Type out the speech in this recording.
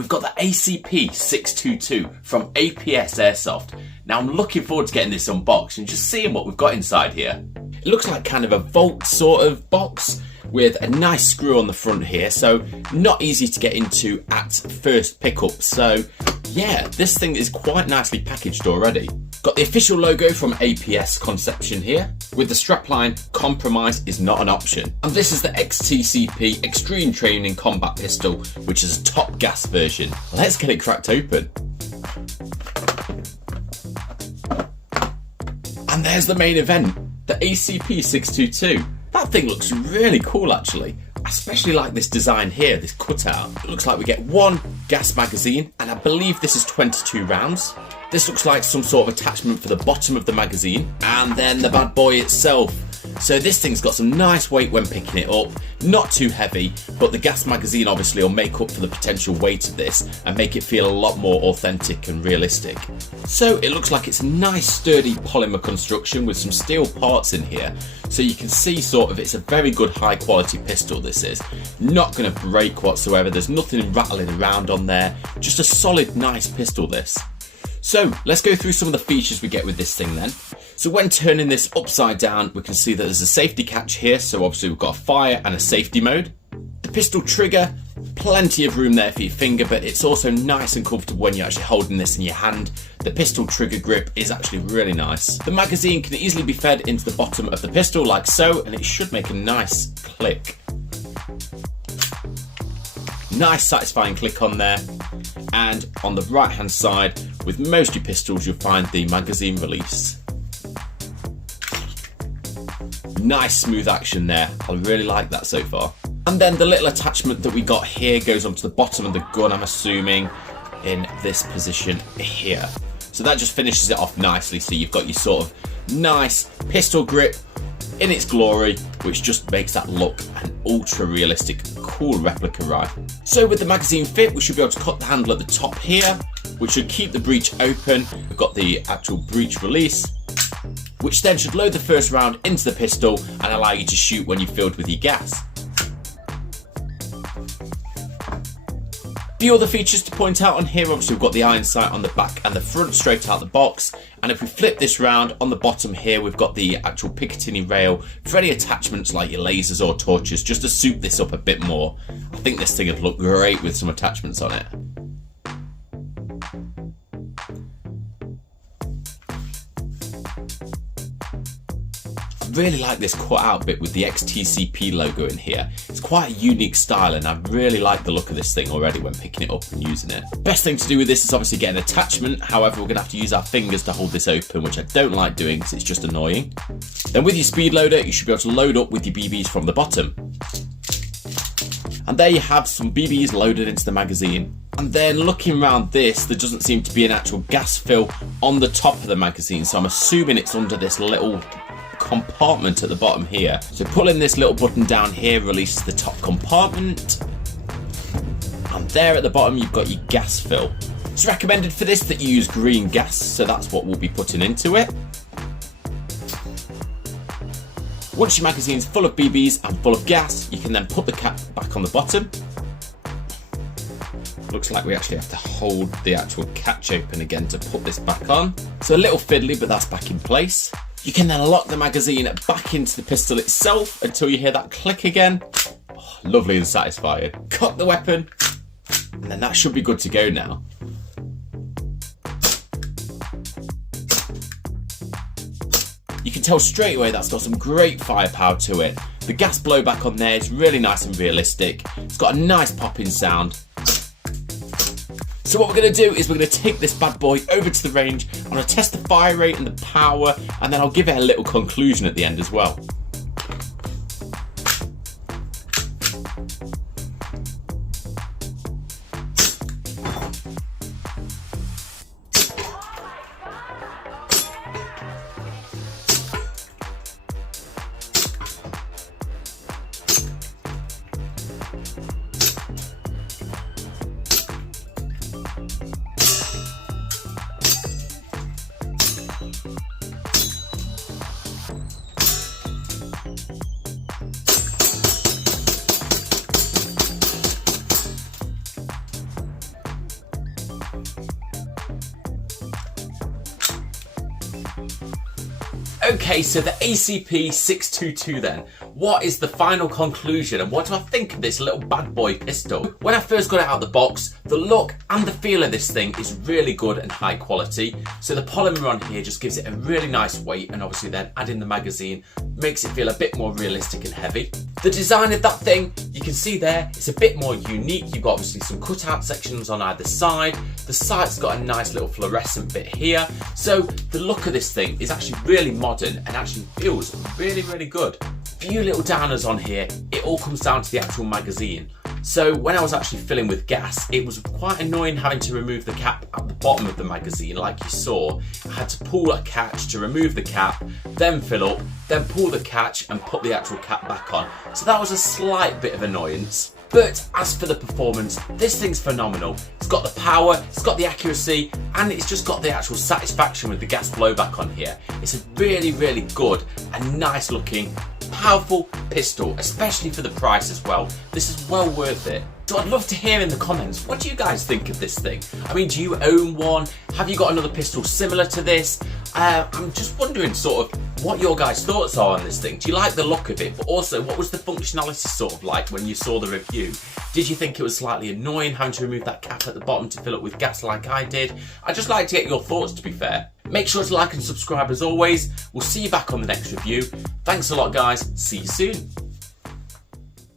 we've got the ACP622 from APS Airsoft. Now I'm looking forward to getting this unboxed and just seeing what we've got inside here. It looks like kind of a vault sort of box with a nice screw on the front here, so not easy to get into at first pickup. So yeah, this thing is quite nicely packaged already. Got the official logo from APS Conception here, with the strapline, compromise is not an option. And this is the XTCP Extreme Training Combat Pistol, which is a top gas version. Let's get it cracked open. And there's the main event, the ACP622. That thing looks really cool actually. I especially like this design here, this cutout. It looks like we get one gas magazine, and I believe this is 22 rounds. This looks like some sort of attachment for the bottom of the magazine, and then the bad boy itself. So this thing's got some nice weight when picking it up, not too heavy, but the gas magazine obviously will make up for the potential weight of this and make it feel a lot more authentic and realistic. So it looks like it's a nice sturdy polymer construction with some steel parts in here. So you can see sort of it's a very good high quality pistol this is. Not going to break whatsoever, there's nothing rattling around on there, just a solid nice pistol this. So let's go through some of the features we get with this thing then. So when turning this upside down, we can see that there's a safety catch here. So obviously we've got a fire and a safety mode. The pistol trigger, plenty of room there for your finger, but it's also nice and comfortable when you're actually holding this in your hand. The pistol trigger grip is actually really nice. The magazine can easily be fed into the bottom of the pistol like so, and it should make a nice click. Nice satisfying click on there. And on the right hand side, with most of your pistols, you'll find the magazine release. Nice smooth action there. I really like that so far. And then the little attachment that we got here goes onto the bottom of the gun, I'm assuming, in this position here. So that just finishes it off nicely. So you've got your sort of nice pistol grip in its glory, which just makes that look an ultra realistic, cool replica rifle. So with the magazine fit, we should be able to cut the handle at the top here, which should keep the breech open. We've got the actual breech release, which then should load the first round into the pistol and allow you to shoot when you're filled with your gas. Few other features to point out on here, obviously we've got the iron sight on the back and the front straight out the box, and if we flip this round, on the bottom here we've got the actual Picatinny rail for any attachments like your lasers or torches, just to soup this up a bit more. I think this thing would look great with some attachments on it. I really like this cut out bit with the XTCP logo in here. It's quite a unique style and I really like the look of this thing already when picking it up and using it. Best thing to do with this is obviously get an attachment, however we're going to have to use our fingers to hold this open, which I don't like doing because it's just annoying. Then with your speed loader you should be able to load up with your BBs from the bottom. And there you have some BBs loaded into the magazine. And then looking around this, there doesn't seem to be an actual gas fill on the top of the magazine, so I'm assuming it's under this little compartment at the bottom here. So pulling this little button down here releases the top compartment, and there at the bottom you've got your gas fill. It's recommended for this that you use green gas, so that's what we'll be putting into it. Once your magazine's full of BBs and full of gas, you can then put the cap back on the bottom. Looks like we actually have to hold the actual catch open again to put this back on. So a little fiddly, but that's back in place. You can then lock the magazine back into the pistol itself until you hear that click again. Oh, lovely and satisfying. Cock the weapon, and then that should be good to go now. You can tell straight away that's got some great firepower to it. The gas blowback on there is really nice and realistic. It's got a nice popping sound. So what we're going to do is we're going to take this bad boy over to the range. I'm going to test the fire rate and the power, and then I'll give it a little conclusion at the end as well. Okay, so the ACP622 then. What is the final conclusion and what do I think of this little bad boy pistol? When I first got it out of the box, the look and the feel of this thing is really good and high quality. So the polymer on here just gives it a really nice weight, and obviously then adding the magazine makes it feel a bit more realistic and heavy. The design of that thing, you can see there, it's a bit more unique. You've got obviously some cutout sections on either side. The sight's got a nice little fluorescent bit here. So the look of this thing is actually really modern and actually feels really, really good. Few little downers on here, it all comes down to the actual magazine. So when I was actually filling with gas, it was quite annoying having to remove the cap at the bottom of the magazine like you saw. I had to pull a catch to remove the cap, then fill up, then pull the catch and put the actual cap back on. So that was a slight bit of annoyance. But as for the performance, this thing's phenomenal. It's got the power, it's got the accuracy, and it's just got the actual satisfaction with the gas blowback on here. It's a really, really good and nice looking, powerful pistol, especially for the price as well. This is well worth it. So I'd love to hear in the comments, what do you guys think of this thing? I mean, do you own one? Have you got another pistol similar to this? I'm just wondering sort of what your guys' thoughts are on this thing. Do you like the look of it? But also, what was the functionality sort of like when you saw the review? Did you think it was slightly annoying having to remove that cap at the bottom to fill up with gas like I did? I'd just like to get your thoughts, to be fair. Make sure to like and subscribe as always. We'll see you back on the next review. Thanks a lot, guys. See you soon.